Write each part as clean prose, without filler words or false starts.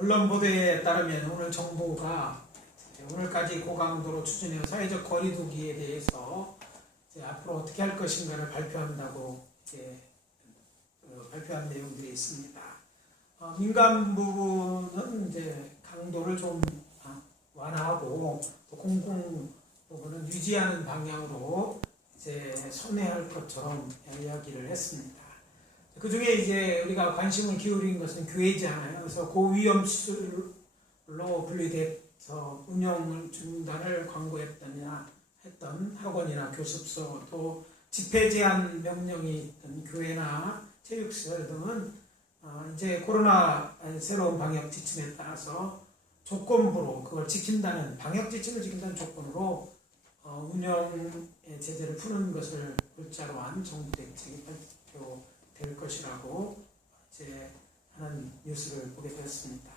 언론 보도에 따르면 오늘 정부가 오늘까지 고강도로 추진해 사회적 거리두기에 대해서 앞으로 어떻게 할 것인가를 발표한다고 발표한 내용들이 있습니다. 민간 부분은 이제 강도를 좀 완화하고 또 공공 부분은 유지하는 방향으로 이제 선회할 것처럼 이야기를 했습니다. 그 중에 이제 우리가 관심을 기울인 것은 교회잖아요. 그래서 고위험술로 분류돼서 운영 중단을 했던 학원이나 교습소, 또 집회 제한 명령이 있던 교회나 체육시설 등은 이제 코로나 새로운 방역 지침에 따라서 조건부로 그걸 지킨다는, 방역 지침을 지킨다는 조건으로 운영의 제재를 푸는 것을 골자로 한 정부 대책이 발표될 것이라고 이제 하는 뉴스를 보게 되었습니다.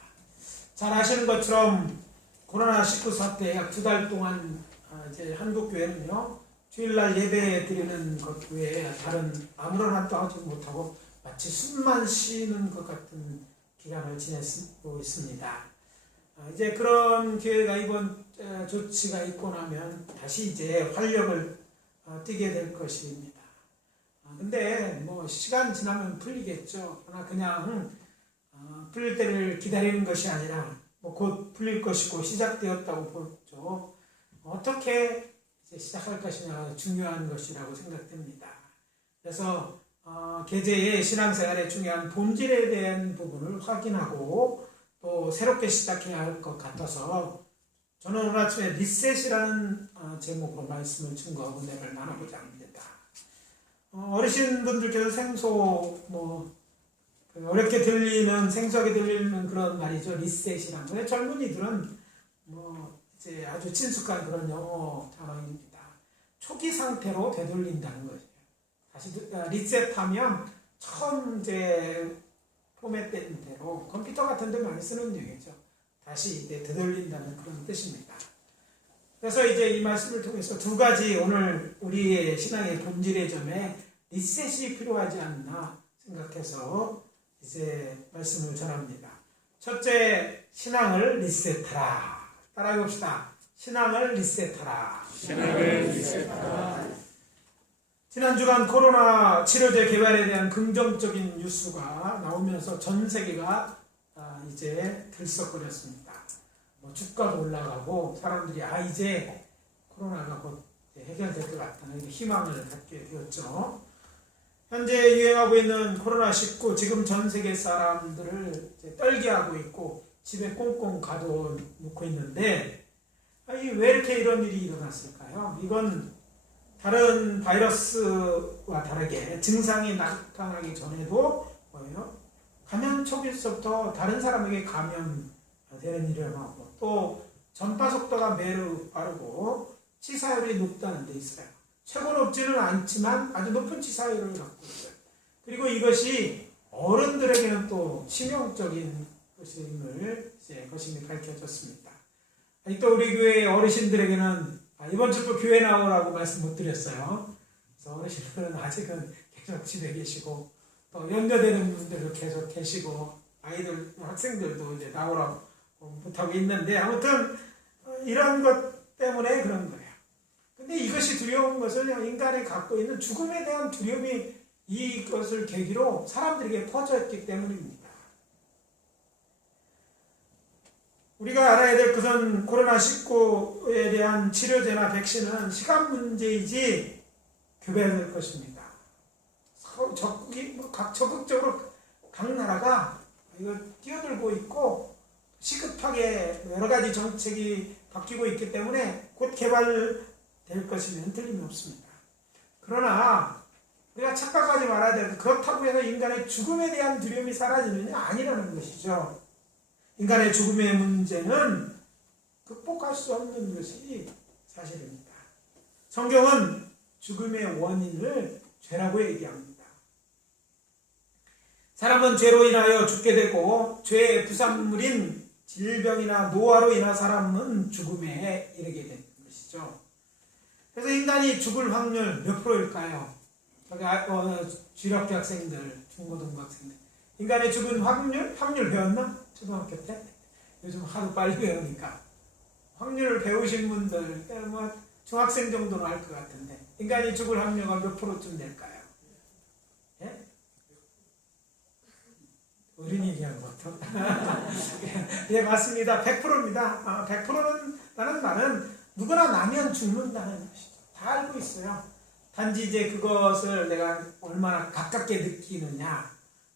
잘 아시는 것처럼 코로나19 사태 약 2달 동안 이제 한국 교회는요, 주일날 예배 드리는 것 외에 다른 아무런 활동 하지 못하고 마치 숨만 쉬는 것 같은 기간을 지내고 있습니다. 이제 그런 교회가 이번 조치가 있고 나면 다시 이제 활력을 띠게 될 것입니다. 근데 뭐 시간 지나면 풀리겠죠. 그러나 그냥 풀릴 때를 기다리는 것이 아니라 곧 풀릴 것이고 시작되었다고 보죠. 어떻게 이제 시작할 것이냐가 중요한 것이라고 생각됩니다. 그래서 개제의 신앙생활의 중요한 본질에 대한 부분을 확인하고 또 새롭게 시작해야 할 것 같아서 저는 오늘 아침에 리셋이라는 제목으로 말씀을 증거하고 은혜를 나누고자 합니다. 어르신분들께서 생소 어렵게 들리는, 생소하게 들리는 그런 말이죠. 리셋이란 거예요. 젊은이들은 이제 아주 친숙한 그런 영어 단어입니다. 초기 상태로 되돌린다는 거죠. 다시 리셋하면 처음 이제 포맷된 대로 컴퓨터 같은 데 많이 쓰는 얘기죠. 다시 이제 되돌린다는 그런 뜻입니다. 그래서 이제 이 말씀을 통해서 두 가지 오늘 우리의 신앙의 본질의 점에 리셋이 필요하지 않나 생각해서 이제 말씀을 전합니다. 첫째, 신앙을 리셋하라. 따라해 봅시다. 신앙을 리셋하라. 신앙을 리셋하라. 지난 주간 코로나 치료제 개발에 대한 긍정적인 뉴스가 나오면서 전 세계가 이제 들썩거렸습니다. 주가도 올라가고 사람들이 이제 코로나가 곧 해결될 것 같다는 희망을 갖게 되었죠. 현재 유행하고 있는 코로나19 지금 전 세계 사람들을 이제 떨게 하고 있고 집에 꽁꽁 가둬놓고 있는데 왜 이렇게 이런 일이 일어났을까요? 이건 다른 바이러스와 다르게 증상이 나타나기 전에도 감염 초기서부터 다른 사람에게 감염되는 일이 일어나고 또 전파 속도가 매우 빠르고 치사율이 높다는 데 있어요. 최고 높지는 않지만 아주 높은 치사율을 갖고 있어요. 그리고 이것이 어른들에게는 또 치명적인 것임이 밝혀졌습니다. 또 우리 교회 어르신들에게는 이번 주도 교회 나오라고 말씀 못 드렸어요. 그래서 어르신들은 아직은 계속 집에 계시고 또 연료되는 분들도 계속 계시고 아이들, 학생들도 이제 나오라고 못하고 있는데 아무튼 이런 것 때문에 그런 거예요. 근데 이것이 두려운 것은 인간이 갖고 있는 죽음에 대한 두려움이 이것을 계기로 사람들에게 퍼졌기 때문입니다. 우리가 알아야 될 것은 코로나19에 대한 치료제나 백신은 시간 문제이지 교배될 것입니다. 적극적으로 각 나라가 이거 뛰어들고 있고 시급하게 여러 가지 정책이 바뀌고 있기 때문에 곧 개발될 것이면 틀림이 없습니다. 그러나 우리가 착각하지 말아야 될, 그렇다고 해서 인간의 죽음에 대한 두려움이 사라지느냐? 아니라는 것이죠. 인간의 죽음의 문제는 극복할 수 없는 것이 사실입니다. 성경은 죽음의 원인을 죄라고 얘기합니다. 사람은 죄로 인하여 죽게 되고 죄의 부산물인 질병이나 노화로 인한 사람은 죽음에 이르게 되는 것이죠. 그래서 인간이 죽을 확률 몇 프로일까요? 주력교 학생들, 중고등부 학생들 인간의 죽은 확률 배웠나? 초등학교 때? 요즘 하도 빨리 배우니까. 확률을 배우신 분들, 뭐 중학생 정도는 알 것 같은데, 인간이 죽을 확률가 몇 프로쯤 될까요? 예? 어린 얘기한 것 같아. 예, 맞습니다. 100%입니다. 100%라는 말은 누구나 나면 죽는다는 것이죠. 다 알고 있어요. 단지 이제 그것을 내가 얼마나 가깝게 느끼느냐,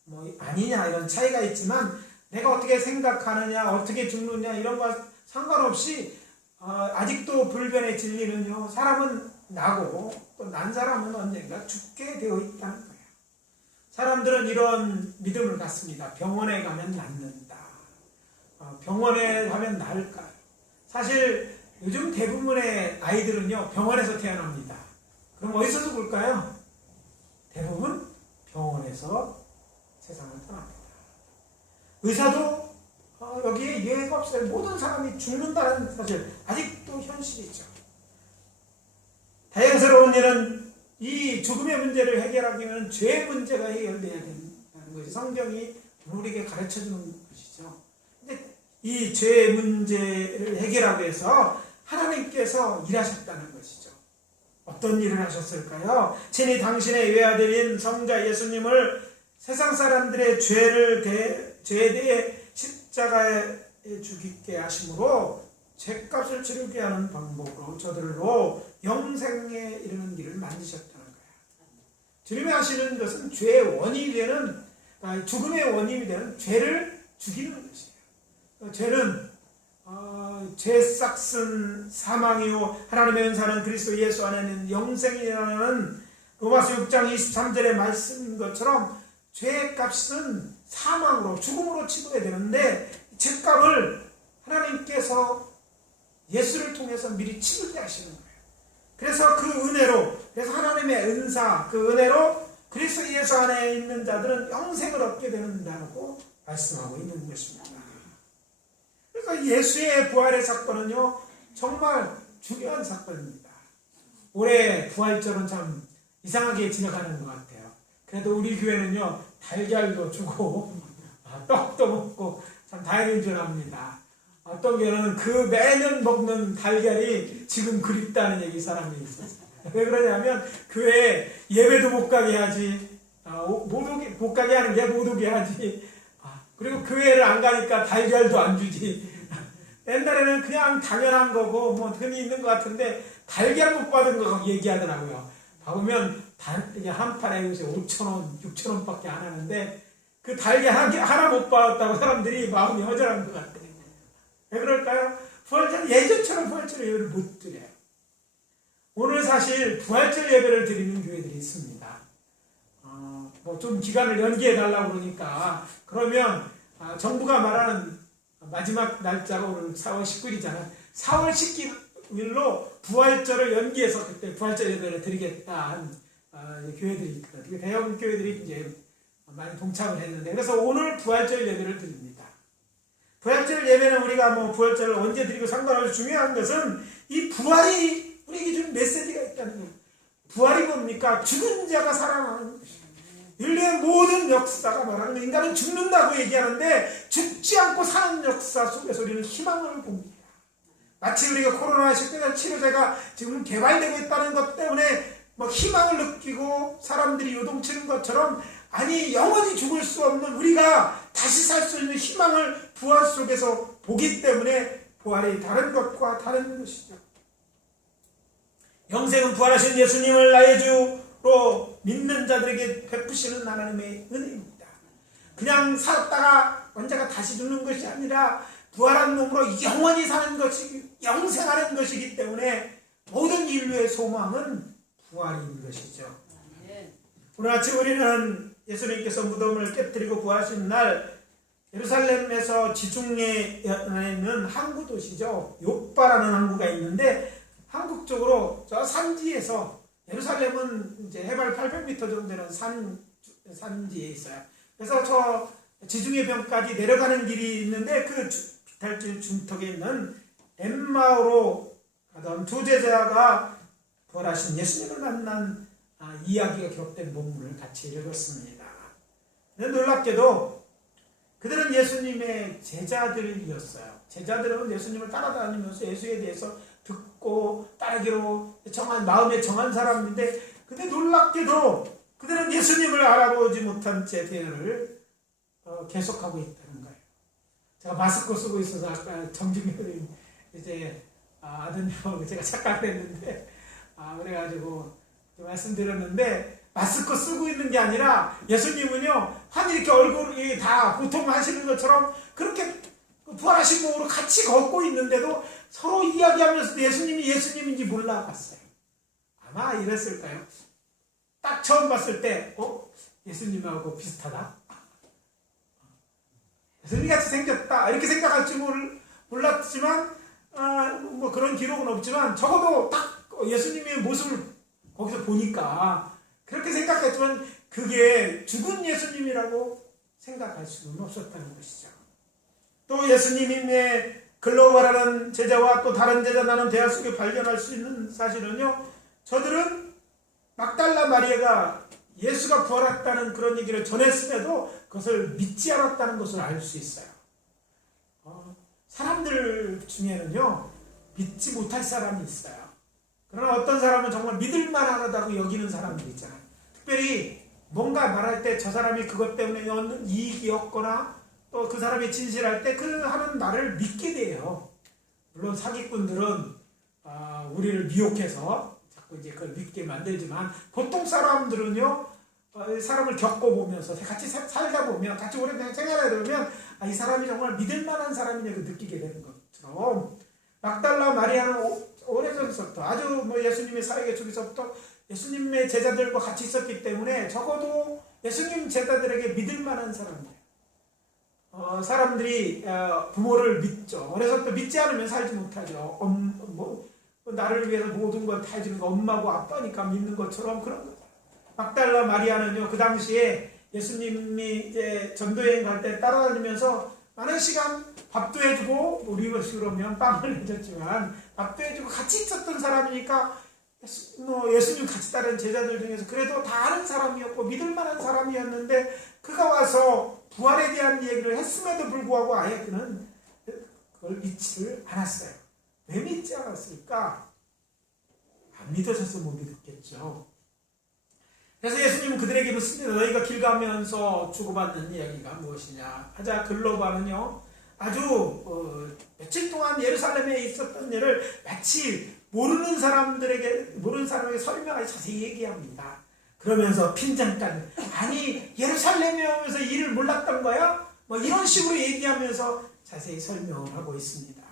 뭐 아니냐 이런 차이가 있지만 내가 어떻게 생각하느냐, 어떻게 죽느냐 이런 거 상관없이 아직도 불변의 진리는요. 사람은 나고 또 난 사람은 언젠가 죽게 되어 있다는 거예요. 사람들은 이런 믿음을 갖습니다. 병원에 가면 낫는다. 병원에 가면 나을까요? 사실 요즘 대부분의 아이들은요. 병원에서 태어납니다. 그럼 어디서 죽을까요? 대부분 병원에서 세상을 떠납니다. 의사도 여기에 예외가 없어요. 모든 사람이 죽는다는 사실 아직도 현실이죠. 다행스러운 일은 이 죽음의 문제를 해결하기 위해서는 죄의 문제가 해결돼야 된다는 것이 성경이 우리에게 가르쳐주는 것이죠. 근데 이 죄의 문제를 해결하기 위해서 하나님께서 일하셨다는 것이죠. 어떤 일을 하셨을까요? 친히 당신의 외아들인 성자 예수님을 세상 사람들의 죄에 대해 십자가에 죽이게 하심으로 죄값을 치르게 하는 방법으로 저들로 영생에 이르는 길을 만드셨다는 거예요. 주님이 하시는 것은 죄의 원인이 되는, 죽음의 원인이 되는 죄를 죽이는 것이에요. 죄는 죄 싹슨 사망이요 하나님의 은사는 그리스도 예수 안에는 영생이라는 로마서 6장 23절의 말씀인 것처럼 죄의 값은 사망으로 죽음으로 치러야 되는데 죄값을 하나님께서 예수를 통해서 미리 치르게 하시는 거예요. 그래서 그 은혜로, 그래서 하나님의 은사, 그 은혜로 그리스도 예수 안에 있는 자들은 영생을 얻게 된다고 말씀하고 있는 것입니다. 그래서 예수의 부활의 사건은요 정말 중요한 사건입니다. 올해 부활절은 참 이상하게 지나가는 것 같아요. 그래도 우리 교회는요 달걀도 주고 떡도 먹고 참 다행인 줄 압니다. 어떤 교회는 그 매년 먹는 달걀이 지금 그립다는 얘기 사람이 있어요. 왜 그러냐면 교회에 예배도 못 가게 하지, 못 가게 하는 게 못 오게 하지, 그리고 교회를 안 가니까 달걀도 안 주지. 옛날에는 그냥 당연한 거고 뭐 흔히 있는 것 같은데 달걀 못 받은 거 얘기하더라고요. 봐보면 그냥 한 판에 요새 5,000원, 6,000원밖에 안 하는데 그 달걀 하나 못 받았다고 사람들이 마음이 허전한 것 같아요. 왜 그럴까요? 부활절 예전처럼 부활절 예배를 못 드려요. 오늘 사실 부활절 예배를 드리는 교회들이 있습니다. 뭐 좀 기간을 연기해 달라고 그러니까 그러면 정부가 말하는 마지막 날짜가 오늘 4월 19일이잖아요. 4월 19일로 부활절을 연기해서 그때 부활절 예배를 드리겠다 한 교회들이 있거든요. 대형 교회들이 이제 많이 동참을 했는데 그래서 오늘 부활절 예배를 드립니다. 부활절 예배는 우리가 뭐 부활절을 언제 드리고 상관없이 중요한 것은 이 부활이 우리에게 주는 메시지가 있다는 거예요. 부활이 뭡니까? 죽은 자가 살아나는 것이에요. 인류의 모든 역사가 말하는 인간은 죽는다고 얘기하는데 죽지 않고 사는 역사 속에서 우리는 희망을 봅니다. 마치 우리가 코로나19 치료제가 지금 개발되고 있다는 것 때문에 뭐 희망을 느끼고 사람들이 요동치는 것처럼 아니 영원히 죽을 수 없는 우리가 다시 살 수 있는 희망을 부활 속에서 보기 때문에 부활이 다른 것과 다른 것이죠. 영생은 부활하신 예수님을 나의 주로 믿는 자들에게 베푸시는 하나님의 은혜입니다. 그냥 살았다가 언제가 다시 죽는 것이 아니라 부활한 몸으로 영원히 사는 것이 영생하는 것이기 때문에 모든 인류의 소망은 부활인 것이죠. 오늘 아침 우리는 예수님께서 무덤을 깨뜨리고 부활하신 날 예루살렘에서 지중해에 있는 항구 도시죠. 욥바라는 항구가 있는데 한국적으로 저 산지에서 예루살렘은 이제 해발 800m 정도 되는 산지에 있어요. 그래서 저 지중해변까지 내려가는 길이 있는데 그 비탈길 중턱에 있는 엠마오로 가던 두 제자가 부활하신 예수님을 만난 이야기가 기록된 본문을 같이 읽었습니다. 놀랍게도 그들은 예수님의 제자들이었어요. 제자들은 예수님을 따라다니면서 예수에 대해서 듣고 따르기로 마음에 정한 사람인데, 근데 놀랍게도 그들은 예수님을 알아보지 못한 채 대화를 계속하고 있다는 거예요. 제가 마스크 쓰고 있어서 아까 정중현님 이제 아드님하고 제가 착각을 했는데, 그래가지고 말씀드렸는데, 마스크 쓰고 있는 게 아니라 예수님은요, 한 이렇게 얼굴이 다 고통하시는 것처럼 그렇게 부활하신 몸으로 같이 걷고 있는데도 서로 이야기하면서 예수님이 예수님인지 몰라봤어요. 아마 이랬을까요? 딱 처음 봤을 때, 예수님하고 비슷하다? 예수님같이 생겼다. 이렇게 생각할 줄 몰랐지만, 뭐 그런 기록은 없지만, 적어도 딱 예수님의 모습을 거기서 보니까 그렇게 생각했지만, 그게 죽은 예수님이라고 생각할 수는 없었다는 것이죠. 또 예수님의 글로벌하는 제자와 또 다른 제자 나눈 대화 속에 발견할 수 있는 사실은요, 저들은 막달라 마리아가 예수가 부활했다는 그런 얘기를 전했음에도 그것을 믿지 않았다는 것을 알 수 있어요. 사람들 중에는요, 믿지 못할 사람이 있어요. 그러나 어떤 사람은 정말 믿을만하다고 여기는 사람들이 있잖아요. 특별히 뭔가 말할 때 저 사람이 그것 때문에 얻는 이익이 없거나 또 그 사람이 진실할 때 그 하는 말을 믿게 돼요. 물론 사기꾼들은 우리를 미혹해서 자꾸 이제 그걸 믿게 만들지만, 보통 사람들은요, 사람을 겪어보면서 같이 살다 보면, 같이 오래 생활하다 보면 이 사람이 정말 믿을 만한 사람이냐고 느끼게 되는 것처럼, 막달라 마리아는 오래전부터 아주 예수님의 사역의 초기서부터 예수님의 제자들과 같이 있었기 때문에 적어도 예수님 제자들에게 믿을 만한 사람이에요. 사람들이 부모를 믿죠. 어려서부터 믿지 않으면 살지 못하죠. 나를 위해서 모든 걸 다 해주는 거 엄마고 아빠니까 믿는 것처럼 그런 거죠. 막달라 마리아는요, 그 당시에 예수님이 이제 전도여행 갈 때 따라다니면서 많은 시간 밥도 해주고, 우리 식으로면 빵을 해줬지만 밥도 해주고 같이 있었던 사람이니까 예수님 같이 따른 제자들 중에서 그래도 다 아는 사람이었고 믿을 만한 사람이었는데, 그가 와서 부활에 대한 얘기를 했음에도 불구하고 아예 그는 그걸 믿지를 않았어요. 왜 믿지 않았을까? 안 믿어져서 못 믿었겠죠. 그래서 예수님은 그들에게 묻습니다. 너희가 길 가면서 주고받는 이야기가 무엇이냐 하자, 글로바는요, 아주 며칠 동안 예루살렘에 있었던 일을 마치 모르는 사람에게 설명하기 자세히 얘기합니다. 그러면서 핀잔까지, 아니 예루살렘에 오면서 일을 몰랐던 거야? 이런 식으로 얘기하면서 자세히 설명을 하고 있습니다.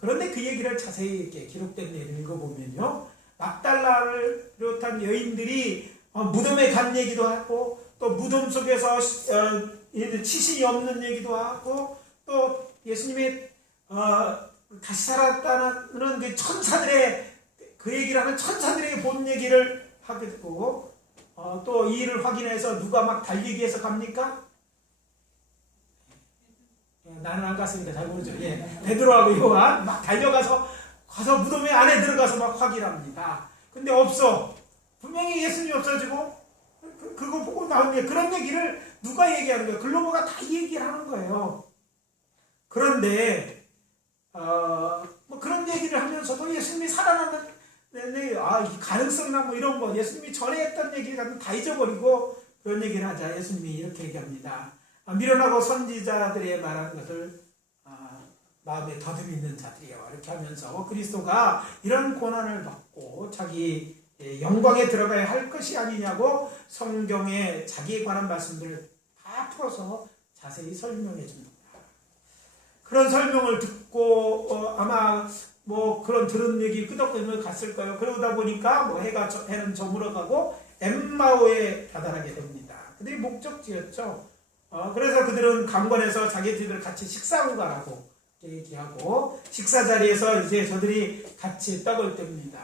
그런데 그 얘기를 자세히 이렇게 기록된 내용을 읽어보면요, 막달라를 비롯한 여인들이 무덤에 간 얘기도 하고, 또 무덤 속에서 치신이 없는 얘기도 하고, 또 예수님의 다시 살았다는 그 천사들의 그 얘기를 하는 천사들에게 본 얘기를 하게 되고, 또 이 일을 확인해서 누가 막 달리기 위해서 갑니까? 나는 안 갔으니까 잘 모르죠. 베드로하고 요한 막 달려가서 무덤에 안에 들어가서 막 확인합니다. 근데 없어. 분명히 예수님이 없어지고, 그거 보고 나온 게, 그런 얘기를 누가 얘기하는 거예요? 글로버가 다 얘기를 하는 거예요. 그런데 그런 얘기를 하면서도 예수님이 살아나는 가능성이나 이런 거, 예수님이 전에 했던 얘기를 다 잊어버리고 그런 얘기를 하자 예수님이 이렇게 얘기합니다. 미련하고 선지자들의 말하는 것을 마음에 더듬 있는 자들이요, 이렇게 하면서 그리스도가 이런 고난을 받고 자기 영광에 들어가야 할 것이 아니냐고 성경에 자기에 관한 말씀들을 다 풀어서 자세히 설명해 줍니다. 그런 설명을 듣고 아마 그런 들은 얘기 끄덕끄덕 갔을 거예요. 그러다 보니까 해는 저물어가고 엠마오에 다다르게 됩니다. 그들이 목적지였죠. 그래서 그들은 강권에서 자기들을 같이 식사하고 가라고 얘기하고, 식사 자리에서 이제 저들이 같이 떡을 뗍니다.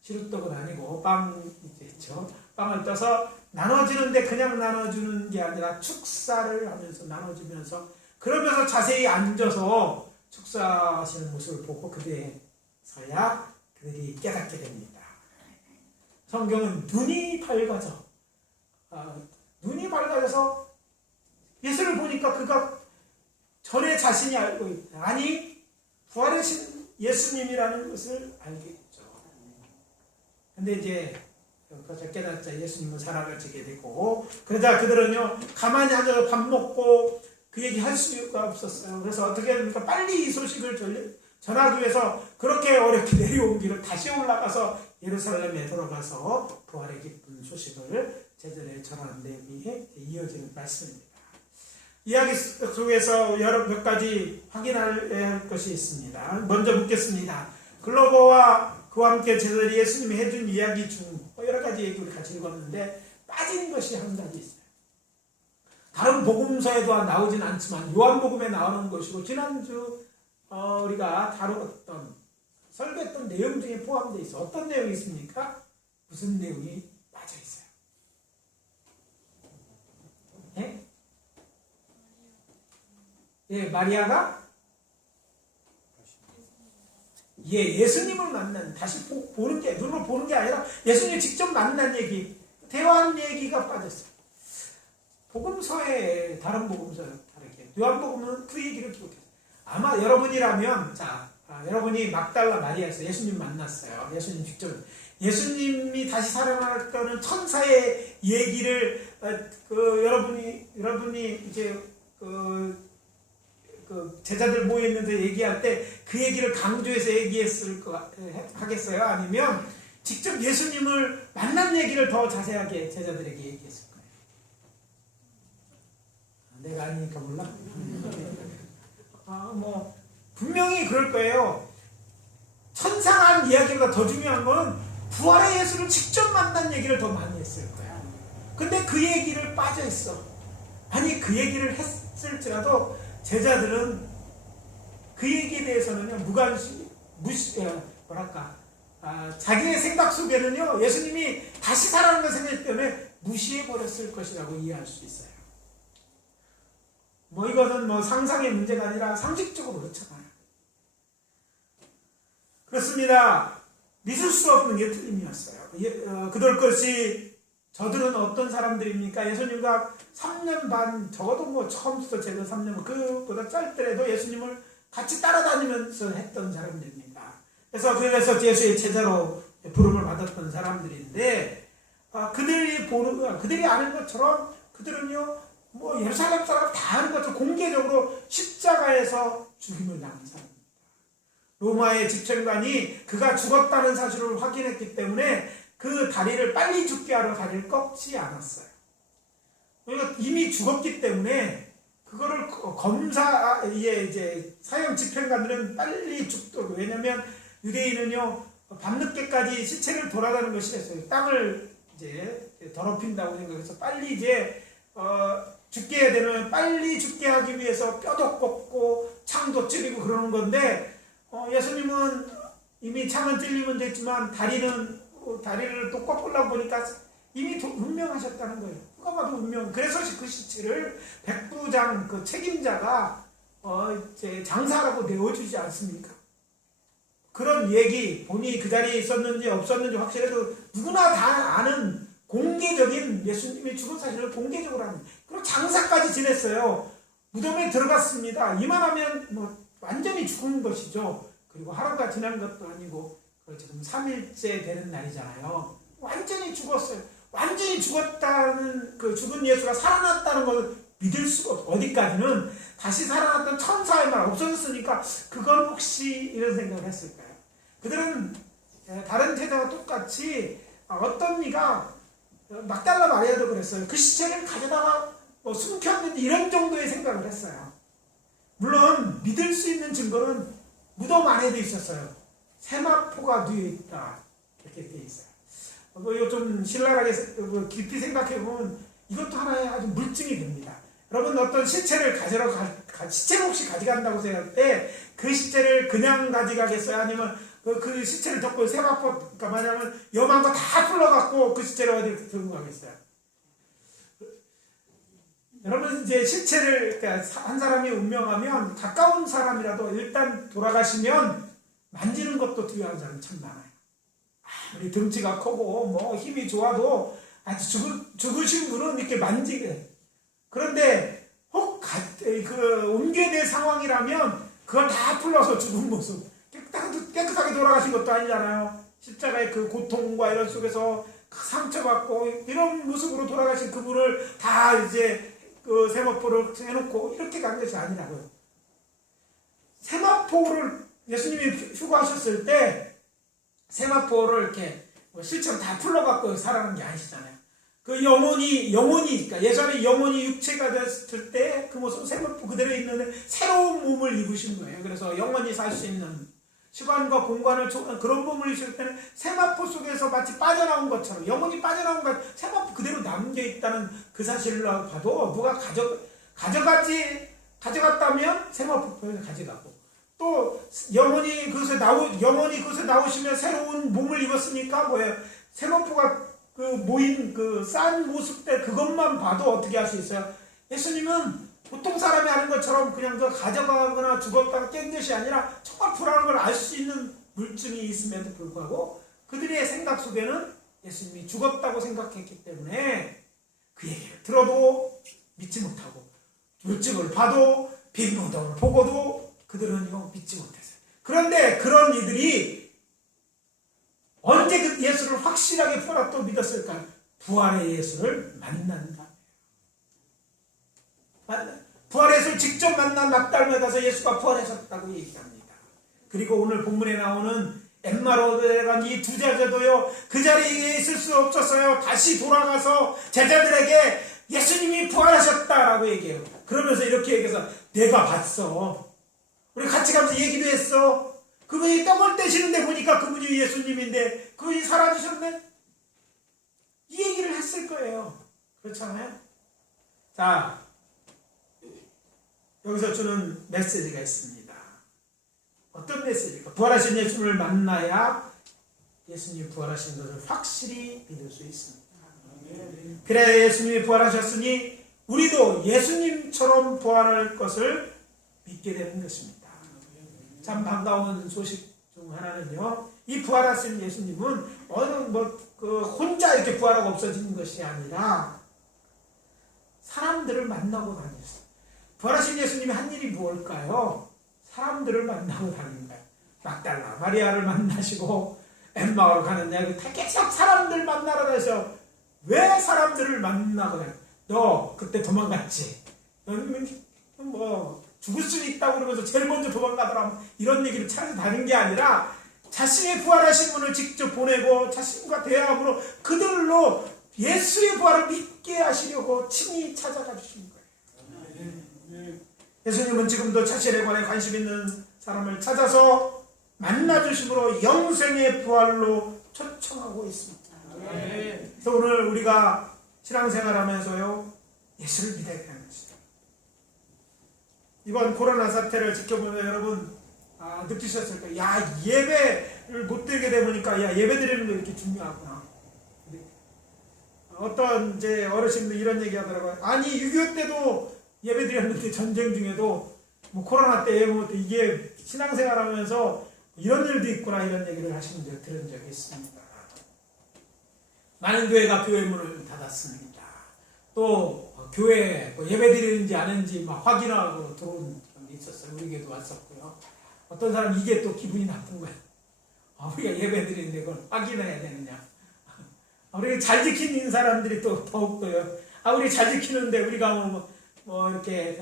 시루떡은 아니고 빵이겠죠. 빵을 떠서 나눠주는데 그냥 나눠주는 게 아니라 축사를 하면서 나눠주면서, 그러면서 자세히 앉아서 축사하시는 모습을 보고 그때서야 그들이 깨닫게 됩니다. 성경은 눈이 밝아져, 눈이 밝아져서 예수를 보니까 그가 전에 자신이 알고 있다. 아니, 부활하신 예수님이라는 것을 알게 됐죠. 근데 이제 그것을 깨닫자 예수님은 살아가시게 되고, 그러자 그들은요 가만히 앉아서 밥 먹고 그 얘기 할 수가 없었어요. 그래서 어떻게 합니까? 빨리 이 소식을 전하기 위해서 그렇게 어렵게 내려온 길을 다시 올라가서 예루살렘에 들어가서 부활의 기쁜 소식을 제자들에 전하는 내용이 이어지는 말씀입니다. 이야기 속에서 여러 몇 가지 확인해야 할 것이 있습니다. 먼저 묻겠습니다. 글로버와 그와 함께 제자들이 예수님이 해준 이야기 중 여러 가지 얘기를 같이 읽었는데 빠진 것이 한 가지 있어요. 다른 복음서에도 나오진 않지만 요한복음에 나오는 것이고 지난주 우리가 다루었던 설교했던 내용 중에 포함되어 있어요. 어떤 내용이 있습니까? 무슨 내용이 빠져 있어요? 예? 예, 마리아가 예수님을 만난, 다시 보는 게, 눈으로 보는 게 아니라 예수님 직접 만난 얘기, 대화한 얘기가 빠졌어요. 복음서에, 다른 복음서에 다르게, 요한복음은 그 얘기를 기록했어요. 아마 여러분이라면, 여러분이 막달라 마리아에서 예수님 만났어요. 예수님 직접. 예수님이 다시 살아났다는 천사의 얘기를, 여러분이 이제, 제자들 모여있는데 얘기할 때 그 얘기를 강조해서 하겠어요? 아니면 직접 예수님을 만난 얘기를 더 자세하게 제자들에게 얘기했을 거예요? 내가 아니니까 몰라? 분명히 그럴 거예요. 천상한 이야기보다 더 중요한 건 부활의 예수를 직접 만난 얘기를 더 많이 했을 거예요. 근데 그 얘기를 빠져있어. 아니, 그 얘기를 했을지라도 제자들은 그 얘기에 대해서는요, 자기의 생각 속에는요, 예수님이 다시 살아나는 걸 생각했기 때문에 무시해버렸을 것이라고 이해할 수 있어요. 이것은 상상의 문제가 아니라 상식적으로 그렇잖아요. 그렇습니다. 믿을 수 없는 게 틀림이었어요. 그들 것이 저들은 어떤 사람들입니까? 예수님과 3년 반, 적어도 처음부터 제가 3년, 그보다 짧더라도 예수님을 같이 따라다니면서 했던 사람들입니다. 그래서 예수의 제자로 부름을 받았던 사람들인데, 그들이 아는 것처럼 그들은요, 예루살렘 사람 다 아는 것처럼 공개적으로 십자가에서 죽임을 당한 사람입니다. 로마의 집행관이 그가 죽었다는 사실을 확인했기 때문에 그 다리를 빨리 죽게 하러 다리를 꺾지 않았어요. 그러니까 이미 죽었기 때문에 그거를 이제 사형 집행관들은 빨리 죽도록, 왜냐면 유대인은요 밤늦게까지 시체를 돌아가는 것이 됐어요. 땅을 이제 더럽힌다고 생각해서 빨리 이제 죽게 해야 되면 빨리 죽게 하기 위해서 뼈도 꺾고 창도 찌르고 그러는 건데, 예수님은 이미 창은 찔리면 됐지만 다리를 또 꺾으려고 보니까 이미 운명하셨다는 거예요. 누가 봐도 운명. 그래서 그 시체를 백부장 그 책임자가 이제 장사라고 내어주지 않습니까? 그런 얘기, 본인이 그 자리에 있었는지 없었는지 확실해도 누구나 다 아는 공개적인 예수님이 죽은 사실을 공개적으로 하는, 그리고 장사까지 지냈어요. 무덤에 들어갔습니다. 이만하면 완전히 죽은 것이죠. 그리고 하루가 지난 것도 아니고 지금 3일째 되는 날이잖아요. 완전히 죽었어요. 완전히 죽었다는, 죽은 예수가 살아났다는 걸 믿을 수가 없어요. 어디까지는 다시 살아났던 천사의 말 없어졌으니까 그건 혹시 이런 생각을 했을까요? 그들은 다른 제자와 똑같이 어떤 이가 막달라 마리아도 그랬어요. 그 시체를 가져다가 숨겼는지 이런 정도의 생각을 했어요. 물론 믿을 수 있는 증거는 무덤 안에도 있었어요. 세마포가 뒤에 있다, 이렇게 되어 있어요. 이거 좀 신랄하게 깊이 생각해보면 이것도 하나의 아주 물증이 됩니다. 여러분, 어떤 시체를 시체를 혹시 가져간다고 생각할 때 그 시체를 그냥 가져가겠어요? 아니면 그 시체를 덮고 세마포가 만약에 염한 거 다 풀러갖고 그 시체를 어디 들고 가겠어요? 여러분, 이제 실체를, 그러니까 한 사람이 운명하면 가까운 사람이라도 일단 돌아가시면 만지는 것도 두려워하는 사람이 참 많아요. 아무리 등치가 크고 힘이 좋아도 아주 죽으신 분은 이렇게 만지게. 그런데 혹 옮겨야 될 상황이라면 그걸 다 풀러서 죽은 모습. 깨끗하게 돌아가신 것도 아니잖아요. 십자가의 그 고통과 이런 속에서 상처받고 이런 모습으로 돌아가신 그분을 다 이제 그 세마포를 해놓고 이렇게 간 것이 아니라고요. 세마포를 예수님이 휴거하셨을 때 세마포를 이렇게 실처럼 다 풀러갖고 살아가는 게 아니시잖아요. 그 영혼이 그러니까 예전에 영혼이 육체가 됐을 때 그 모습 세마포 그대로 있는데 새로운 몸을 입으신 거예요. 그래서 영원히 살 수 있는 시간과 공간을 초월한 그런 몸을 입으실 때는 세마포 속에서 마치 빠져나온 것처럼 영혼이 빠져나온 것 세마포 그대로 남겨있다는 그 사실을 봐도 누가 가져갔다면 세마포를 가져가고 또 영혼이 그것에 나오시면 새로운 몸을 입었으니까 뭐예요? 세마포가 그 모인 그 싼 모습 때 그것만 봐도 어떻게 할 수 있어요? 예수님은 보통 사람이 하는 것처럼 그냥 그 가져가거나 죽었다가 깬 것이 아니라 정말 불안한 걸 알 수 있는 물증이 있음에도 불구하고 그들의 생각 속에는 예수님이 죽었다고 생각했기 때문에 그 얘기를 들어도 믿지 못하고 물증을 봐도 빈 무덤을 보고도 그들은 이거 믿지 못했어요. 그런데 그런 이들이 언제 그 예수를 확실하게 부활했다고 믿었을까요? 부활의 예수를 만난다. 부활의 예수를 직접 만난 막달에 가서 예수가 부활하셨다고 얘기합니다. 그리고 오늘 본문에 나오는 엠마오에 간 이 두 제자도요, 그 자리에 있을 수 없었어요. 다시 돌아가서 제자들에게 예수님이 부활하셨다라고 얘기해요. 그러면서 이렇게 얘기해서 내가 봤어. 우리 같이 가면서 얘기도 했어. 그분이 떡을 떼시는데 보니까 그분이 예수님인데 그분이 사라지셨네? 이 얘기를 했을 거예요. 그렇잖아요? 자, 여기서 주는 메시지가 있습니다. 어떤 메시지일까? 부활하신 예수님을 만나야 예수님 부활하신 것을 확실히 믿을 수 있습니다. 그래 예수님이 부활하셨으니 우리도 예수님처럼 부활할 것을 믿게 되는 것입니다. 참 반가운 소식 중 하나는요, 이 부활하신 예수님은 혼자 이렇게 부활하고 없어지는 것이 아니라 사람들을 만나고 다녔어요. 부활하신 예수님이 한 일이 무엇일까요? 사람들을 만나고 다닌 거예요. 막달라 마리아를 만나시고 엠마오를 가는데 계속 사람들 만나러 다니셔. 왜 사람들을 만나고 다녀? 너 그때 도망갔지? 너는 죽을 수 있다고 그러면서 제일 먼저 도망가더라. 이런 얘기를 찾아다닌 게 아니라 자신의 부활하신 분을 직접 보내고 자신과 대화함으로 그들로 예수의 부활을 믿게 하시려고 친히 찾아가 주신 거예요. 예수님은 지금도 자신에 관해 관심 있는 사람을 찾아서 만나주심으로 영생의 부활로 초청하고 있습니다. 그래서 오늘 우리가 신앙생활하면서요, 예수를 믿어야 되는 것이죠. 이번 코로나 사태를 지켜보면 여러분 느끼셨을 거예요. 야, 예배를 못 드리게 되보니까 야, 예배 드리는 거 이렇게 중요하구나. 어떤 이제 어르신들 이런 얘기 하더라고요. 아니 6.25 때도 예배 드렸는데 전쟁 중에도 코로나 때 이게 신앙생활하면서 이런 일도 있구나 이런 얘기를 하시는 걸 들은 적이 있습니다. 많은 교회가 교회 문을 닫았습니다. 또 교회 예배 드리는지 아닌지 막 확인하고 들어온 적이 있었어요. 우리 교회도 왔었고요. 어떤 사람 이게 또 기분이 나쁜 거예요. 우리가 예배 드리는데 그걸 확인해야 되느냐. 우리가 잘 지키는 사람들이 또 더욱더요. 우리 잘 지키는데 우리가 이렇게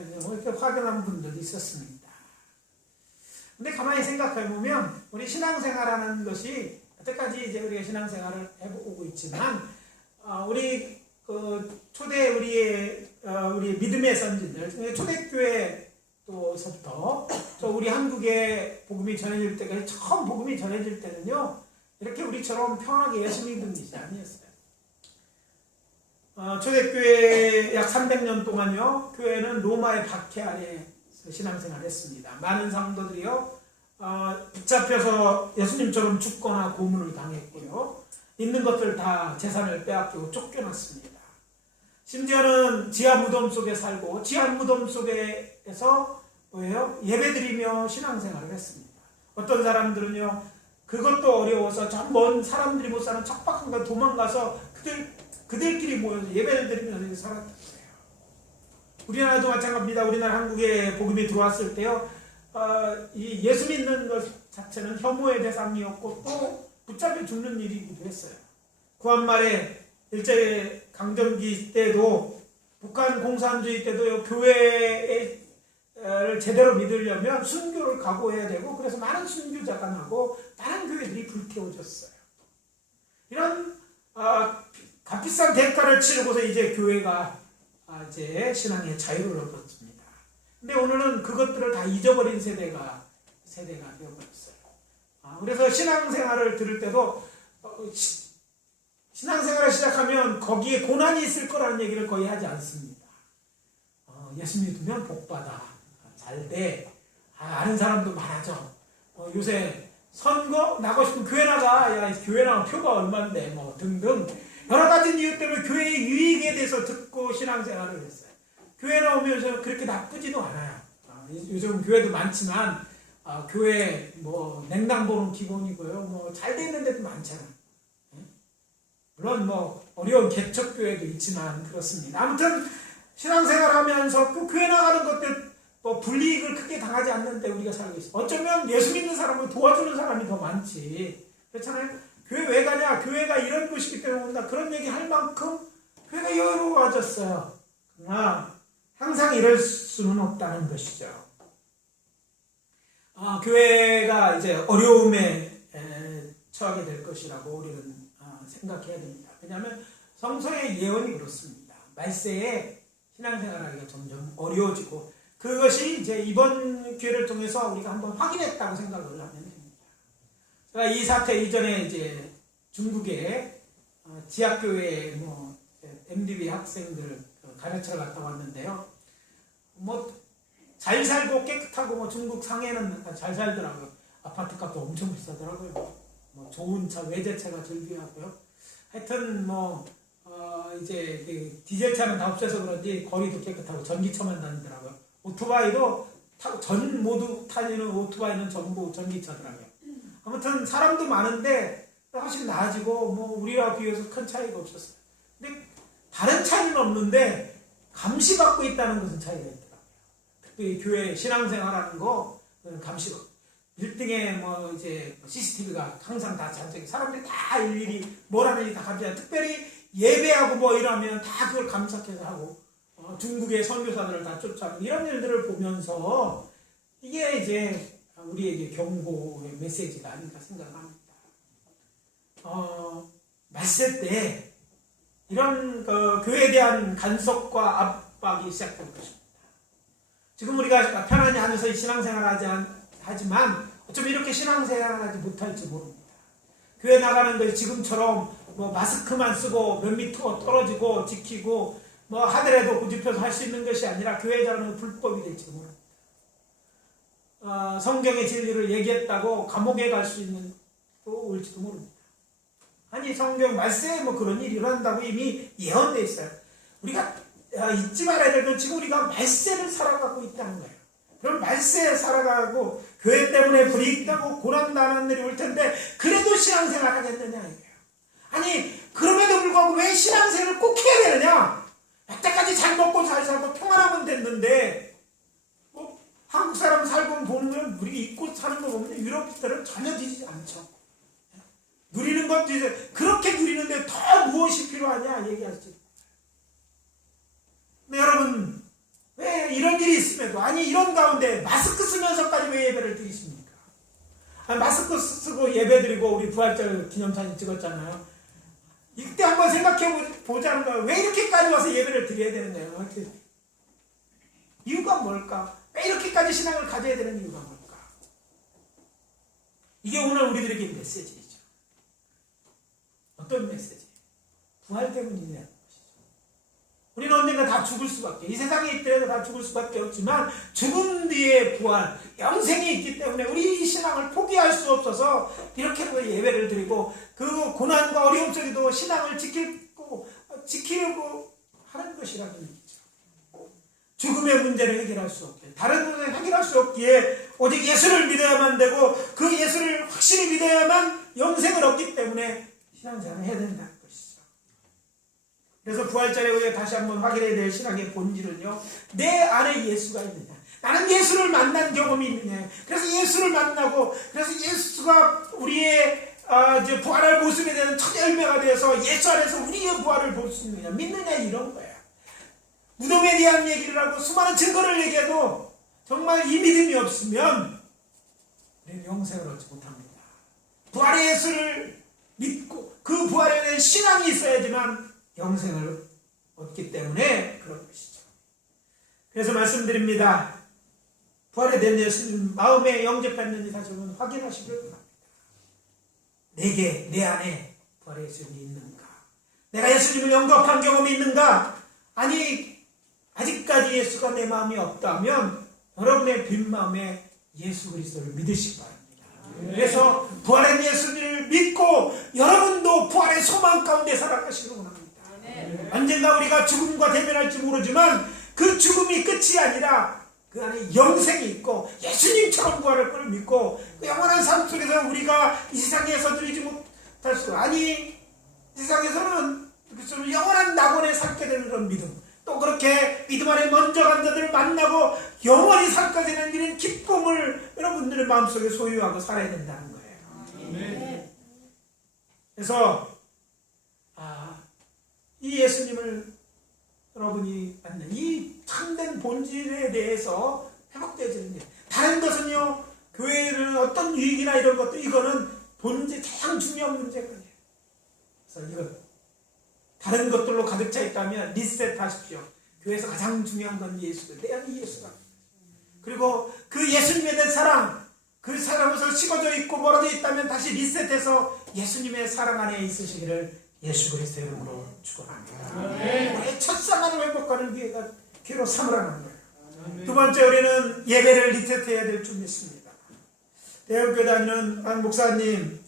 확인한 분들도 있었습니다. 근데 가만히 생각해 보면 우리 신앙생활하는 것이 여태까지 이제 우리가 신앙생활을 해오고 있지만 우리 초대 우리 믿음의 선진들 초대교회 또서부터 우리 한국에 복음이 전해질 때까지 처음 복음이 전해질 때는요 이렇게 우리처럼 편하게 예수 믿는 것이 아니었어요. 초대교회 약 300년 동안요 교회는 로마의 박해 아래 신앙생활을 했습니다. 많은 성도들이요 붙잡혀서 예수님처럼 죽거나 고문을 당했고요. 있는 것들 다 재산을 빼앗기고 쫓겨났습니다. 심지어는 지하 무덤 속에 살고 지하 무덤 속에서 예배드리며 신앙생활을 했습니다. 어떤 사람들은요 그것도 어려워서 저 먼 사람들이 못 사는 척박한 데 도망가서 그들끼리 모여서 예배를 드리면서 살았던 거예요. 우리나라도 마찬가지입니다. 우리나라 한국에 복음이 들어왔을 때요, 이 예수 믿는 것 자체는 혐오의 대상이었고 또 붙잡혀 죽는 일이기도 했어요. 구한말에 일제 강점기 때도 북한 공산주의 때도 교회를 제대로 믿으려면 순교를 각오해야 되고, 그래서 많은 순교자가 나고 많은 교회들이 불태워졌어요. 이런 값비싼 대가를 치르고서 이제 교회가 이제 신앙의 자유를 얻었습니다. 근데 오늘은 그것들을 다 잊어버린 세대가 되어버렸어요. 그래서 신앙생활을 들을 때도 신앙생활을 시작하면 거기에 고난이 있을 거라는 얘기를 거의 하지 않습니다. 예수 믿으면 복받아, 잘돼, 아는 사람도 많아져, 요새 선거 나고 싶으면 교회 나가, 야 교회 나가면 표가 얼만데, 뭐 등등 여러 가지 이유 때문에 교회의 유익에 대해서 듣고 신앙생활을 했어요. 교회 나오면 그렇게 나쁘지도 않아요. 요즘 교회도 많지만 교회 뭐 냉담보는 기본이고요. 뭐 잘 돼 있는 데도 많잖아요. 물론 뭐 어려운 개척교회도 있지만 그렇습니다. 아무튼 신앙생활하면서 그 교회 나가는 것들 뭐 불이익을 크게 당하지 않는데 우리가 살고 있어요. 어쩌면 예수 믿는 사람을 도와주는 사람이 더 많지. 그렇잖아요. 교회 왜 가냐? 교회가 이런 곳이기 때문에 온다. 그런 얘기 할 만큼 교회가 여유로워졌어요. 그러나 항상 이럴 수는 없다는 것이죠. 교회가 이제 어려움에 처하게 될 것이라고 우리는 생각해야 됩니다. 왜냐하면 성서의 예언이 그렇습니다. 말세에 신앙생활하기가 점점 어려워지고, 그것이 이제 이번 기회를 통해서 우리가 한번 확인했다고 생각을 하면 됩니다. 제가 이 사태 이전에 이제 중국에 지하교회 뭐 MDB 학생들 가르쳐 갔다 왔는데요. 뭐 잘 살고 깨끗하고, 뭐 중국 상해는 잘 살더라고요. 아파트 값도 엄청 비싸더라고요. 뭐 좋은 차, 외제차가 즐비하고요. 하여튼 뭐 이제 그 디젤차는 다 없애서 그런지 거리도 깨끗하고 전기차만 다니더라고요. 오토바이도 모두 다니는 오토바이는 전부 전기차더라고요. 아무튼 사람도 많은데 훨씬 나아지고, 뭐 우리랑 비교해서 큰 차이가 없었어요. 근데 다른 차이는 없는데 감시받고 있다는 것은 차이가 있더라고요. 특히 교회 신앙생활하는 거 감시받고, 빌딩에 뭐 이제 CCTV가 항상 다 장착이, 사람들이 다 일일이 뭘 하는지 다 감시하고, 특별히 예배하고 뭐 이러면 다 그걸 감sak해서 하고, 중국의 선교사들을 다 쫓아가고, 이런 일들을 보면서 이게 이제 우리에게 경고의 메시지가 아닌가 생각합니다. 말세 때 이런 교회에 대한 간섭과 압박이 시작될 것입니다. 지금 우리가 편안히 앉아서 이 신앙생활을 하지만 어쩌면 이렇게 신앙생활을 하지 못할지 모릅니다. 교회 나가는 것이 지금처럼 뭐 마스크만 쓰고 몇 미터 떨어지고 지키고 뭐 하늘에도 고집해서 할 수 있는 것이 아니라 교회자는 불법이 될지 모릅니다. 성경의 진리를 얘기했다고 감옥에 갈 수 있는 또 올지도 모릅니다. 아니 성경 말세에 뭐 그런 일이 일어난다고 이미 예언되어 있어요. 우리가 잊지 말아야 될 건 지금 우리가 말세를 살아가고 있다는 거예요. 그럼 말세에 살아가고 교회 때문에 불이익 당하고 고난당하는 일이 올 텐데 그래도 신앙생활 하겠느냐 이거예요. 아니 그럼에도 불구하고 왜 신앙생활을 꼭 해야 되느냐? 여태까지 잘 먹고 잘 살고 평안하면 됐는데, 뭐 한국 사람 살고 보면 우리 입고 사는 거 보면 유럽들은 전혀 뒤지지 않죠. 누리는 것도 이제 그렇게 누리는데 더 무엇이 필요하냐 얘기하지. 근데 여러분 왜 이런 일이 있음에도, 아니 이런 가운데 마스크 쓰면서까지 왜 예배를 드리십니까? 마스크 쓰고 예배 드리고 우리 부활절 기념사진 찍었잖아요. 이때 한번 생각해 보자는 거예요. 왜 이렇게까지 와서 예배를 드려야 되는데요? 이유가 뭘까? 왜 이렇게까지 신앙을 가져야 되는 이유가 뭘까? 이게 오늘 우리들에게 메시지죠. 어떤 메시지? 부활 때문이냐는 것이죠. 우리는 언젠가 다 죽을 수밖에, 이 세상에 있더라도 다 죽을 수밖에 없지만 죽음 뒤에 부활, 영생이 있기 때문에 우리 이 신앙을 포기할 수 없어서 이렇게 예배를 드리고 그 고난과 어려움 속에도 신앙을 지키려고 하는 것이라는 얘기죠. 죽음의 문제를 해결할 수 없게, 다른 문제를 해결할 수 없기에 오직 예수를 믿어야만 되고 그 예수를 확실히 믿어야만 영생을 얻기 때문에 신앙생활을 해야 된다는 것이죠. 그래서 부활절에 우리가 다시 한번 확인해야 될 신앙의 본질은요, 내 안에 예수가 있느냐, 나는 예수를 만난 경험이 있느냐, 그래서 예수를 만나고, 그래서 예수가 우리의 부활할 모습에 대한 첫 열매가 되어서 예수 안에서 우리의 부활을 볼 수 있느냐, 믿느냐, 이런 거예요. 무덤에 대한 얘기를 하고 수많은 증거를 얘기해도 정말 이 믿음이 없으면 우리는 영생을 얻지 못합니다. 부활의 예수를 믿고 그 부활에 대한 신앙이 있어야지만 영생을 얻기 때문에 그런 것이죠. 그래서 말씀드립니다. 부활에 대한 예수님 마음에 영접했는지 다시 한번 확인하시길 바랍니다. 내게, 내 안에 부활의 예수님이 있는가? 내가 예수님을 영접한 경험이 있는가? 아니, 아직까지 예수가 내 마음이 없다면 여러분의 빈 마음에 예수 그리스도를 믿으시기 바랍니다. 그래서 부활의 예수님을 믿고 여러분도 부활의 소망 가운데 살아가시기 원합니다. 언젠가 우리가 죽음과 대면할지 모르지만 그 죽음이 끝이 아니라 그 안에 영생이 있고 예수님처럼 부활할 걸 믿고 그 영원한 삶 속에서 우리가 이 세상에서 누리지 못할 수, 아니 이 세상에서는 영원한 낙원에 살게 되는 그런 믿음, 또 그렇게 믿음 안에 먼저 간 자들을 만나고 영원히 살까지 되는 이런 기쁨을 여러분들의 마음속에 소유하고 살아야 된다는 거예요. 그래서 이 예수님을 여러분이 만난 이 참된 본질에 대해서 회복되어지는 게, 다른 것은요, 교회는 어떤 유익이나 이런 것도, 이거는 본질 가장 중요한 문제가 아니에요. 그래서 이거 다른 것들로 가득 차 있다면 리셋하십시오. 교회에서 가장 중요한 건 예수다. 내 안에 예수다. 그리고 그 예수님에 대한 사랑, 그 사랑에서 식어져 있고 멀어져 있다면 다시 리셋해서 예수님의 사랑 안에 있으시기를 예수 그리스도의 이름으로 축원합니다. 우리의 첫사랑을 회복하는 기회로 삼으라는 거예요. 두 번째, 우리는 예배를 리셋해야 될 줄 믿습니다. 대형교회 다니는 한 목사님,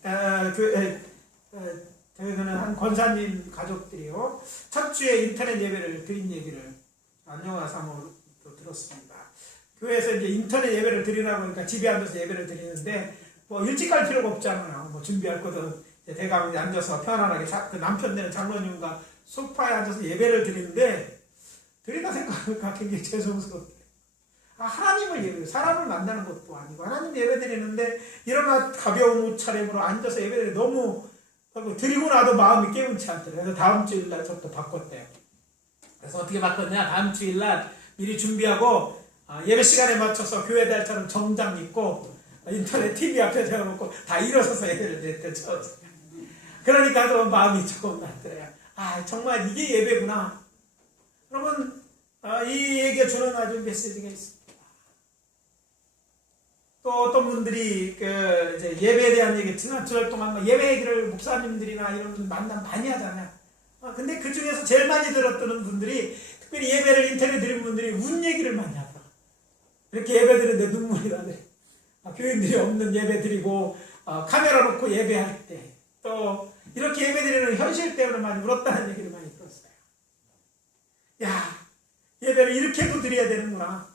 교회는 한 권사님 가족들이요, 첫 주에 인터넷 예배를 드린 얘기를 안영화 사모로 들었습니다. 교회에서 이제 인터넷 예배를 드리라고 하니까 집에 앉아서 예배를 드리는데, 뭐 일찍 갈 필요가 없잖아요. 뭐 준비할 거든 대강에 앉아서 편안하게 그 남편 되는 장로님과 소파에 앉아서 예배를 드리는데, 드리다 생각하니까 굉장히 죄송스럽게, 하나님을 예배해요. 사람을 만나는 것도 아니고 하나님 예배 드리는데 이런 가벼운 옷차림으로 앉아서 예배 드리는데 너무 드리고 나도 마음이 깨운치 않더래요. 그래서 다음 주일날 저도 바꿨대요. 그래서 어떻게 바꿨냐, 다음 주일날 미리 준비하고 예배 시간에 맞춰서 교회 달처럼 정장 입고 인터넷 TV 앞에 세워놓고 다 일어서서 예배를 드렸대요. 그러니까 또 마음이 조금 낫더래요. 정말 이게 예배구나. 여러분, 이 얘기가 주는 아주 메시지가 있습니다. 또 어떤 분들이 이제 예배에 대한 얘기, 지난 주일 동안 예배 얘기를 목사님들이나 이런 분 만나면 많이 하잖아요. 근데 그 중에서 제일 많이 들었던 분들이, 특별히 예배를 인터넷 드린 분들이 운 얘기를 많이 하더라고요. 이렇게 예배 드리는데 눈물이 나네. 교인들이 없는 예배 드리고, 카메라 놓고 예배할 때, 또 이렇게 예배 드리는 현실 때문에 많이 울었다는 얘기를 많이 들었어요. 야, 예배를 이렇게도 드려야 되는구나.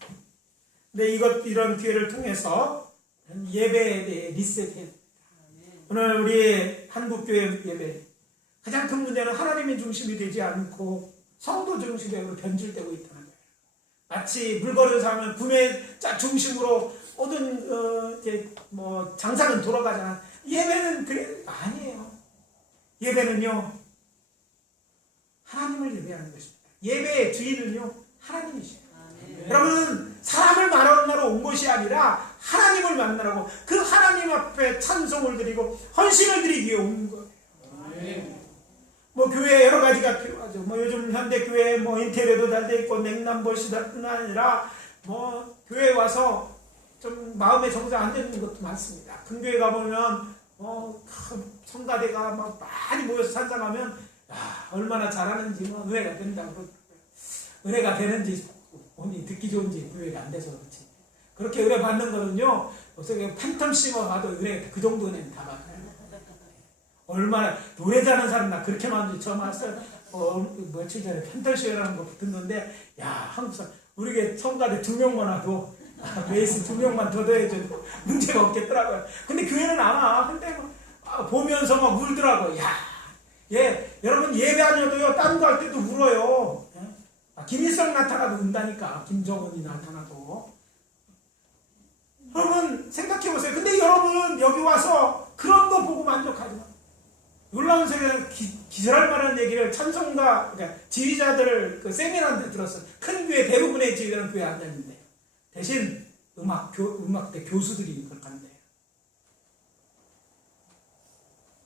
근데 이런 기회를 통해서 예배에 대해 리셋해야 됩니다. 오늘 우리 한국교회 예배, 가장 큰 문제는 하나님의 중심이 되지 않고 성도 중심으로 변질되고 있다는 거예요. 마치 물건을 사면 구매자 중심으로 모든 장사는 돌아가잖아. 예배는 그게 아니에요. 예배는요, 하나님을 예배하는 것입니다. 예배의 주인은요, 하나님이시죠. 여러분은 사람을 만나러 온 것이 아니라 하나님을 만나라고, 그 하나님 앞에 찬송을 드리고 헌신을 드리기 위해 온 거예요. 교회에 여러 가지가 필요하죠. 요즘 현대교회 인테리어도 잘 돼 있고 냉난볼시다뿐 아니라 교회에 와서 좀 마음의 정상 안 되는 것도 많습니다. 큰 교회 가보면 성가대가 많이 모여서 찬양하면 얼마나 잘하는지 은혜가 된다고 그러더라고요. 은혜가 되는지 본인이 듣기 좋은지 은혜가 안 돼서 그렇지. 그렇게 은혜 받는 거는요, 팬텀 싱어 봐도 은혜, 그 정도 은혜는 다 받아요. 얼마나 노래 잘하는 사람 나 그렇게 많은지 처음 알았어요. 며칠 전에 팬텀 싱어라는 거 듣는데, 한국 사람, 우리 교회 성가대 2명만 와도 베이스 2명만 더 더해줘도 문제가 없겠더라고요. 근데 교회는 안 와. 근데 보면서 막 울더라고요. 예, 여러분 예배 아니어도요, 딴 거 할 때도 울어요. 예? 김일성 나타나도 운다니까. 김정은이 나타나도. 여러분 생각해 보세요. 근데 여러분은 여기 와서 그런 거 보고 만족하지 마. 놀라운 세계는 기절할 만한 얘기를 찬송가, 그러니까 지휘자들 그 세미나한테 들었어요. 큰 교회 대부분의 지휘자는 교회 안 다닌대요. 대신 음악대 교수들이 그걸 간대요.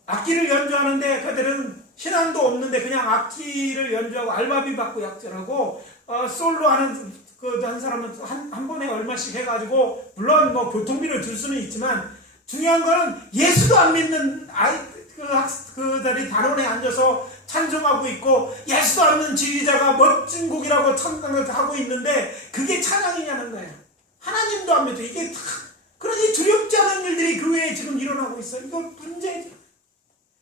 악기를 연주하는데 그들은 신앙도 없는데 그냥 악기를 연주하고 알바비 받고 약절하고 솔로 하는 한 사람은 한 번에 얼마씩 해가지고 물론 뭐 교통비를 줄 수는 있지만 중요한 거는 예수도 안 믿는 그들이 단원에 앉아서 찬송하고 있고 예수도 안 믿는 지휘자가 멋진 곡이라고 찬양을 하고 있는데 그게 찬양이냐는 거예요. 하나님도 안 믿어. 이게 다 그러니 두렵지 않은 일들이 교회에 지금 일어나고 있어. 이거 문제죠.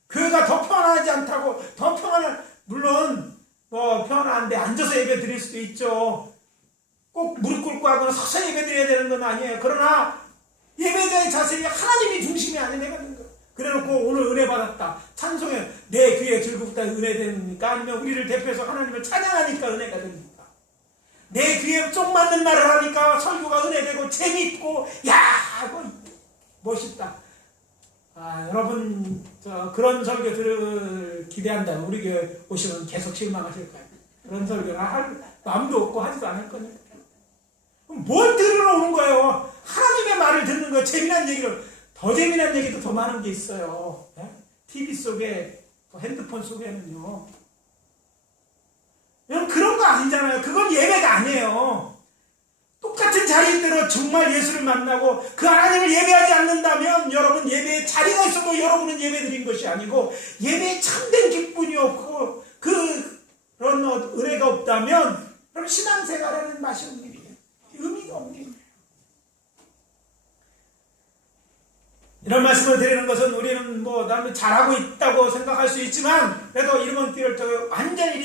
교회가 더 평안하지 않다고 더 평안한 물론 뭐 평안한데 앉아서 예배 드릴 수도 있죠. 꼭 무릎 꿇고 하거나 서서 예배 드려야 되는 건 아니에요. 그러나 예배자의 자세가 하나님이 중심이 아니면 되는 거예요. 그래놓고 오늘 은혜 받았다. 찬송해. 내 귀에 즐겁다 은혜 됩니까? 아니면 우리를 대표해서 하나님을 찬양하니까 은혜가 됩니까? 내 귀에 쪽 맞는 말을 하니까 설교가 은혜되고 재밌고 야 멋있다. 여러분 그런 설교 들을 기대한다면 우리 교회 오시면 계속 실망하실 거예요. 그런 설교를 할 마음도 없고 하지도 않을 거니까. 뭘 들으러 오는 거예요? 하나님의 말을 듣는 거 재미난 얘기를 더 재미난 얘기도 더 많은 게 있어요. TV 속에 핸드폰 속에는요. 여러분 그런 거 아니잖아요. 그건 예배가 아니에요. 똑같은 자리대로 정말 예수를 만나고 그 하나님을 예배하지 않는다면 여러분 예배에 자리가 있어도 여러분은 예배 드린 것이 아니고 예배에 참된 기쁨이 없고 그런 은혜가 없다면 그럼 신앙생활에는 맛이 없는 일이에요. 의미가 없는 일이에요. 이런 말씀을 드리는 것은 우리는 뭐 나는 잘하고 있다고 생각할 수 있지만 그래도 이런 교회를 완전히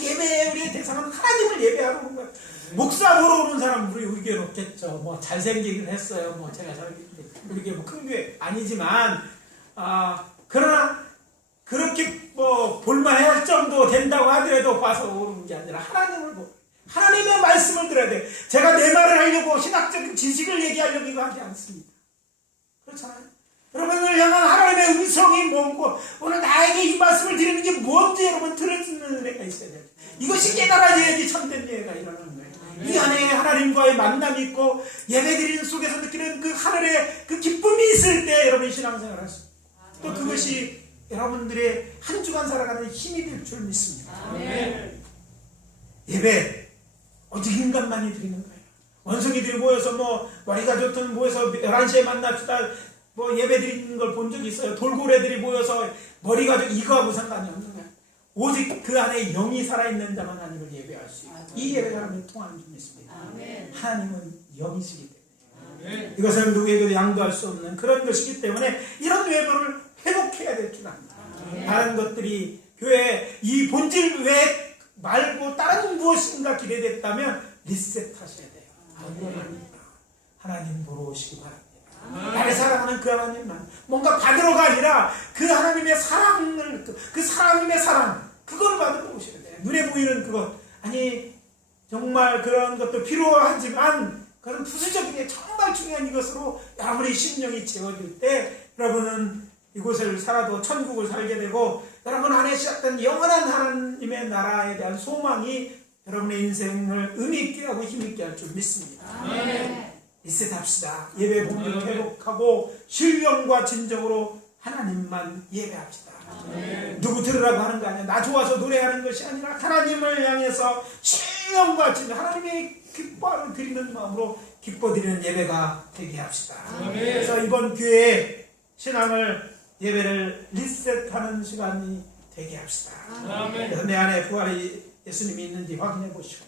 예배에 우리의 대상은 하나님을 예배하러 오는 거예요. 목사 보러 오는 사람 우리 교회는 없겠죠. 뭐 잘생기긴 했어요. 뭐 제가 우리 교회 뭐 큰 교회 아니지만 그러나 그렇게 뭐 볼만해 할 정도 된다고 하더라도 봐서 오는 게 아니라 하나님을 보고 하나님의 말씀을 들어야 돼. 제가 내 말을 하려고 신학적인 지식을 얘기하려고 이거 하지 않습니다. 그렇잖아요. 여러분을 향한 하나님의 음성이 뭔고 오늘 나에게 이 말씀을 드리는 게 뭔지 여러분 들어주는 은혜가 있어야 돼요. 이것이 깨달아져야지 참된 예배가 일어나는 거예요. 이 안에 하나님과의 만남이 있고 예배드리는 속에서 느끼는 그 하늘의 그 기쁨이 있을 때 여러분이 신앙생활을 할 수 있어요. 또 그것이 여러분들의 한 주간 살아가는 힘이 될 줄 믿습니다. 예배 오직 인간만이 드리는 거예요. 원숭이들이 모여서 뭐 머리가 좋든 모여서 11시에 만납시다 뭐 예배 드리는 걸 본 적이 있어요. 돌고래들이 모여서 머리가 좋 이거하고 상관이 없는 거예요. 오직 그 안에 영이 살아있는 자만 하나님을 예배할 수 있고 이 예배가 하나님을 통하는 줄 믿습니다. 하나님은 영이시기 때문에 이것은 누구에게도 양도할 수 없는 그런 것이기 때문에 이런 예배를 회복해야 될 줄 압니다. 다른 것들이 교회 이 본질 외 말고 다른 무엇인가 기대됐다면 리셋하셔야 돼요. 하나님 보러 오시기 바랍니다. 나를 사랑하는 그 하나님만 뭔가 받으러가 아니라 그 하나님의 사랑을 그 하나님의 사랑 그걸 받으러 오셔야 돼요. 눈에 보이는 그것 아니 정말 그런 것도 필요하지만 그런 부수적인 게 정말 중요한 이것으로 여러분의 심령이 채워질 때 여러분은 이곳을 살아도 천국을 살게 되고 여러분 안에 시작된 영원한 하나님의 나라에 대한 소망이 여러분의 인생을 의미있게 하고 힘있게 할 줄 믿습니다. 리셋합시다. 예배 본질을 회복하고 신령과 진정으로 하나님만 예배합시다. 누구 들으라고 하는 거 아니야. 나 좋아서 노래하는 것이 아니라 하나님을 향해서 신령과 진정 하나님의 기뻐를 드리는 마음으로 기뻐드리는 예배가 되게 합시다. 그래서 이번 기회에 신앙을 예배를 리셋하는 시간이 되게 합시다. 그래서 내 안에 부활의 예수님이 있는지 확인해 보시고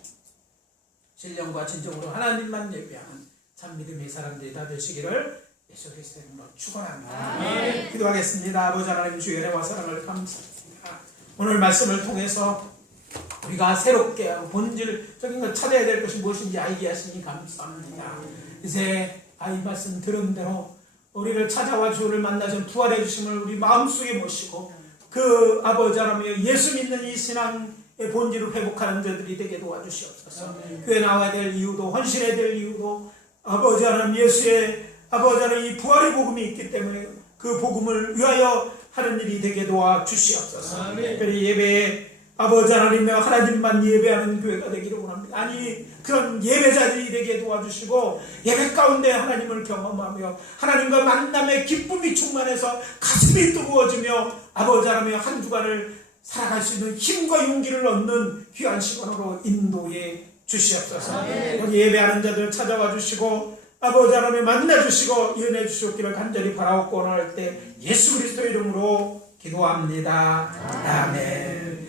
신령과 진정으로 하나님만 예배하는 참 믿음의 사람들이 다 되시기를 예수 그리스도의 이름으로 축원합니다. 기도하겠습니다. 아버지 하나님 주의 은혜와 사랑을 감사합니다. 오늘 말씀을 통해서 우리가 새롭게 본질적인 걸 찾아야 될 것이 무엇인지 알게 하시니 감사합니다. 이제 이 말씀 들은 대로 우리를 찾아와 주를 만나서 부활해 주심을 우리 마음속에 모시고 그 아버지 하나님 예수 믿는 이 신앙의 본질을 회복하는 자들이 되게 도와주시옵소서. 교회 나와야 될 이유도 헌신해야 될 이유도 아버지 하나님 예수의 아버지 하나님 이 부활의 복음이 있기 때문에 그 복음을 위하여 하는 일이 되게 도와주시옵소서. 특별히 예배에 아버지 하나님만 예배하는 교회가 되기를 원합니다. 아니 그런 예배자들이 되게 도와주시고 예배 가운데 하나님을 경험하며 하나님과 만남의 기쁨이 충만해서 가슴이 뜨거워지며 아버지 하나님의 한 주간을 살아갈 수 있는 힘과 용기를 얻는 귀한 시간으로 인도해 주시옵소서. 여기 예배하는 자들 찾아와 주시고 아버지 하나님 만나 주시고 은혜 주시옵기를 간절히 바라옵고 원할 때 예수 그리스도 이름으로 기도합니다. 아멘.